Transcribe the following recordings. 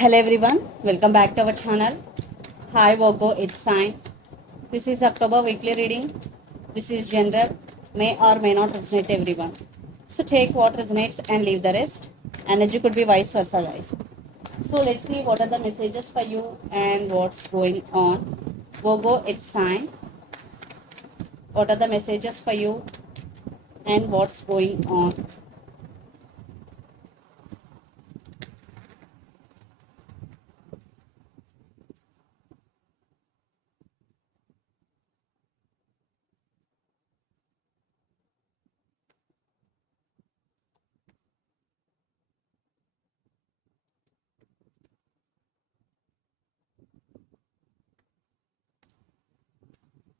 Hello everyone, welcome back to our channel. Hi Virgo, it's Sign. This is October weekly reading. This is general, may or may not resonate everyone. So take what resonates and leave the rest. Energy could be vice versa, guys. So let's see what are the messages for you and what's going on. Virgo, it's Sign. What are the messages for you and what's going on?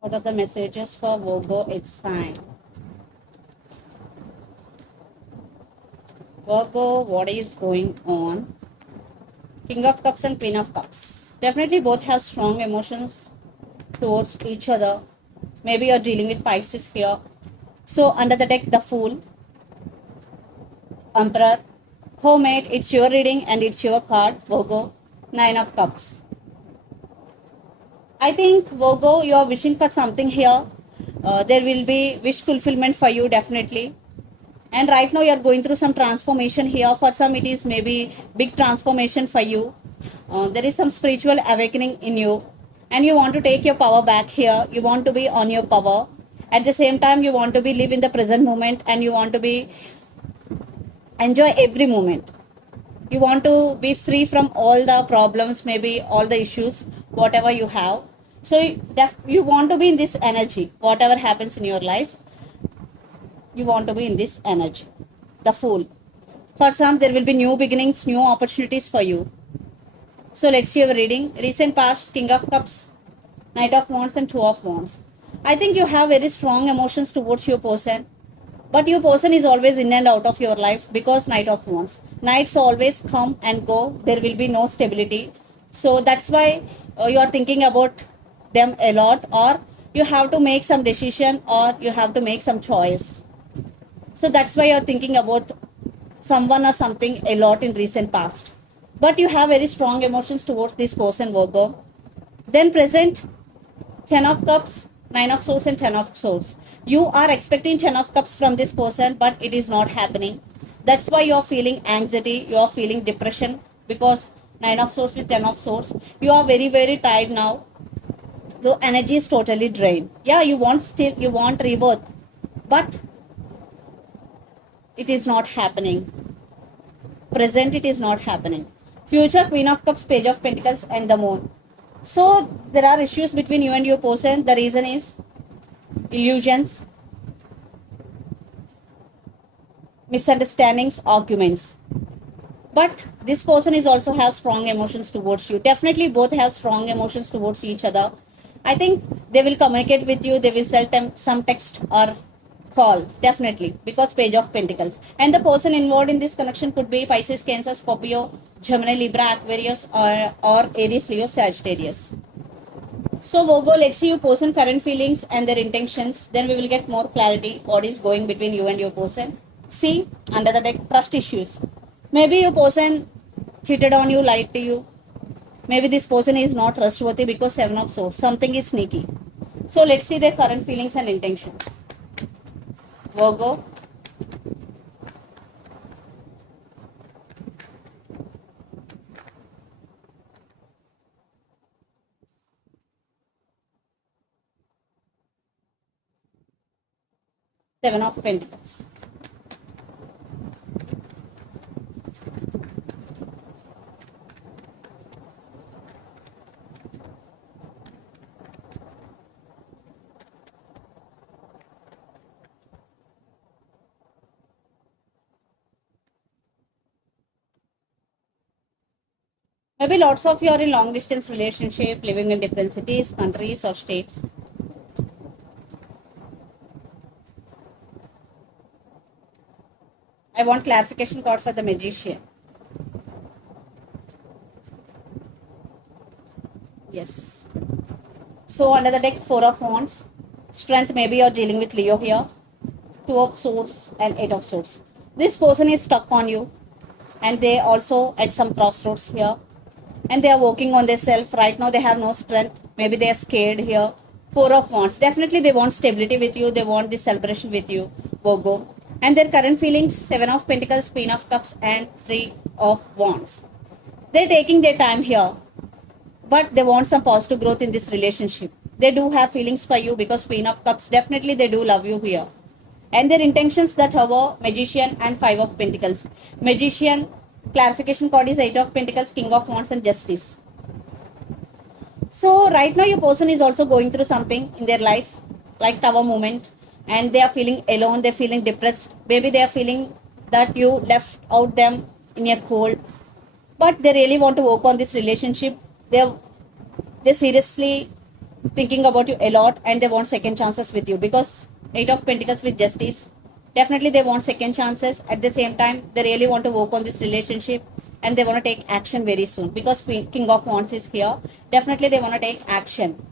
What are the messages for Virgo, it's Sign? Virgo, what is going on? King of Cups and Queen of Cups. Definitely both have strong emotions towards each other. Maybe you're dealing with Pisces here. So under the deck, the Fool, Emperor, Homemade, it's your reading and it's your card, Virgo, Nine of Cups. I think, Virgo, you are wishing for something here. There will be wish fulfillment for you, definitely. And right now you are going through some transformation here. For some it is maybe big transformation for you. There is some spiritual awakening in you and you want to take your power back here. You want to be on your power. At the same time you want to be live in the present moment and you want to be enjoy every moment. You want to be free from all the problems, maybe all the issues, whatever you have. So you want to be in this energy. Whatever happens in your life, you want to be in this energy. The Fool. For some, there will be new beginnings, new opportunities for you. So let's see our reading. Recent past, King of Cups, Knight of Wands and Two of Wands. I think you have very strong emotions towards your person. But your person is always in and out of your life because Knight of Wands. Knights always come and go. There will be no stability. So that's why you are thinking about them a lot, or you have to make some decision, or you have to make some choice. So that's why you're thinking about someone or something a lot in recent past. But you have very strong emotions towards this person, Virgo. Then present, 10 of Cups, 9 of Swords and 10 of Swords. You are expecting 10 of Cups from this person, but it is not happening. That's why you're feeling anxiety, you're feeling depression, because 9 of Swords with 10 of Swords. You are very, very tired now. Your energy is totally drained. Yeah, you want rebirth, but it is not happening. Present, it is not happening. Future, Queen of Cups, Page of Pentacles and the Moon. So there are issues between you and your person. The reason is illusions, misunderstandings, arguments. But this person is also have strong emotions towards you. Definitely both have strong emotions towards each other. I think they will communicate with you. They will send them some text or call, definitely, because Page of Pentacles. And the person involved in this connection could be Pisces, Cancer, Scorpio, Gemini, Libra, Aquarius, or Aries, Leo, Sagittarius. So Virgo, let's see your person current feelings and their intentions. Then we will get more clarity what is going between you and your person. See, under the deck, trust issues. Maybe your person cheated on you, lied to you. Maybe this person is not trustworthy because 7 of Swords. Something is sneaky. So let's see their current feelings and intentions. Virgo. Seven of Pentacles. Maybe lots of you are in long distance relationship, living in different cities, countries or states. I want clarification card for the Magician. Yes. So under the deck, 4 of Wands. Strength, maybe you're dealing with Leo here. 2 of Swords and 8 of Swords. This person is stuck on you and they also at some crossroads here. and they are working on their self. Right now they have no strength, maybe they are scared here. Four of Wands, definitely they want stability with you, they want this celebration with you, Virgo. And their current feelings, Seven of Pentacles, Queen of Cups, and Three of Wands. They're taking their time here, but they want some positive growth in this relationship. They do have feelings for you because Queen of Cups, definitely they do love you here. And their intentions, that hover, Magician and Five of Pentacles. Magician, clarification card is Eight of Pentacles, King of Wands, and Justice. So right now your person is also going through something in their life, like Tower moment, and they are feeling alone, they're feeling depressed. Maybe they are feeling that you left out them in a cold, but they really want to work on this relationship. They're seriously thinking about you a lot, and they want second chances with you because Eight of Pentacles with Justice, definitely they want second chances. At the same time, they really want to work on this relationship, and they want to take action very soon because King of Wands is here. Definitely they want to take action.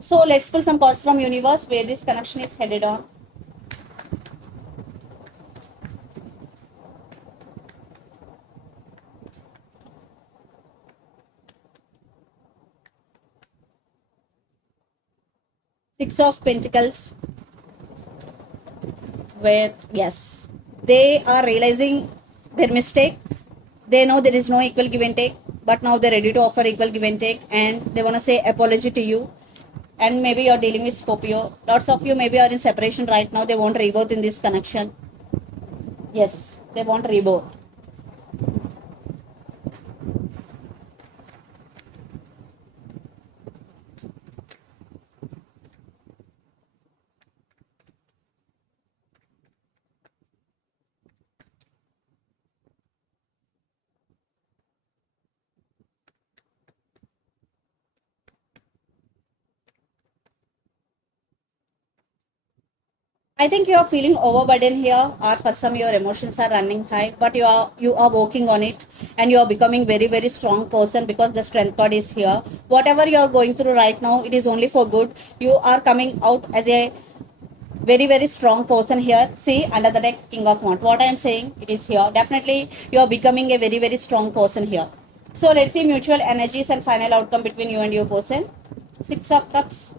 So let's pull some cards from universe where this connection is headed on. Six of Pentacles with, yes, they are realizing their mistake. They know there is no equal give and take, but now they're ready to offer equal give and take, and they want to say apology to you. And maybe you're dealing with Scorpio. Lots of you maybe are in separation right now. They want rebirth in this connection. Yes, they want rebirth. I think you are feeling overburdened here, or for some your emotions are running high, but you are working on it, and you are becoming very strong person because the strength card is here. Whatever you are going through right now, it is only for good. You are coming out as a very strong person here. See under the deck, King of Wands. What I am saying, it is here. Definitely you are becoming a very strong person here. So let's see mutual energies and final outcome between you and your person. Six of Cups.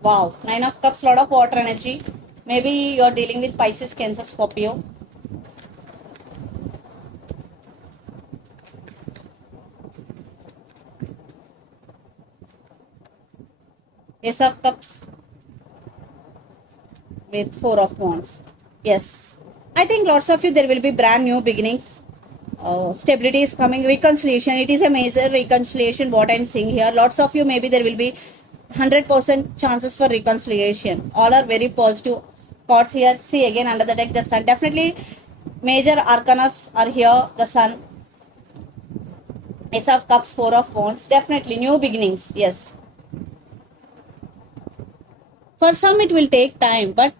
Wow, Nine of Cups, lot of water energy. Maybe you're dealing with Pisces, Cancer, Scorpio. Ace of Cups with Four of Wands. Yes, I think lots of you, there will be brand new beginnings. Stability is coming, reconciliation. It is a major reconciliation, what I'm seeing here. Lots of you, maybe there will be 100% chances for reconciliation. All are very positive cards here. See again under the deck, the Sun. Definitely major arcanas are here. The Sun, Ace of Cups, Four of Wands. Definitely new beginnings. Yes, for some it will take time, but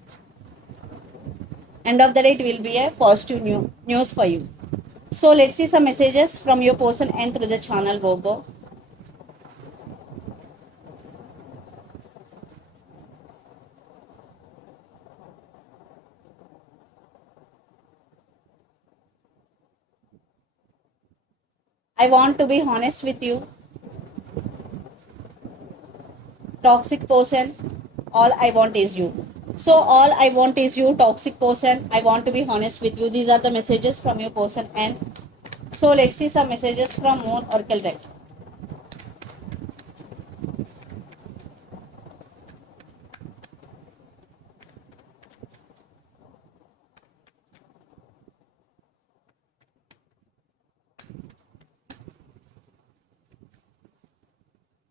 end of the day it will be a positive news for you. So let's see some messages from your person and through the channel, Virgo. I want to be honest with you. Toxic person, all I want is you. So all I want is you, toxic person. I want to be honest with you. These are the messages from your person. And so let's see some messages from Moon Oracle deck.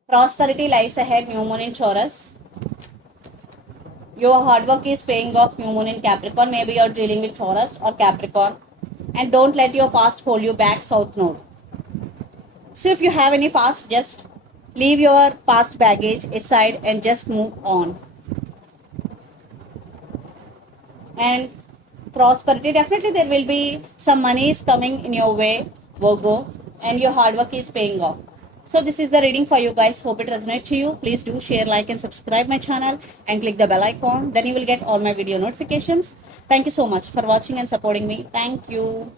Prosperity lies ahead, new moon in Taurus. Your hard work is paying off, new moon in Capricorn. Maybe you're dealing with Taurus or Capricorn. And don't let your past hold you back, South Node. So if you have any past, just leave your past baggage aside and just move on. And prosperity, definitely there will be some money is coming in your way, Virgo, and your hard work is paying off. So this is the reading for you guys. Hope it resonates to you. Please do share, like, and subscribe my channel and click the bell icon. Then you will get all my video notifications. Thank you so much for watching and supporting me. Thank you.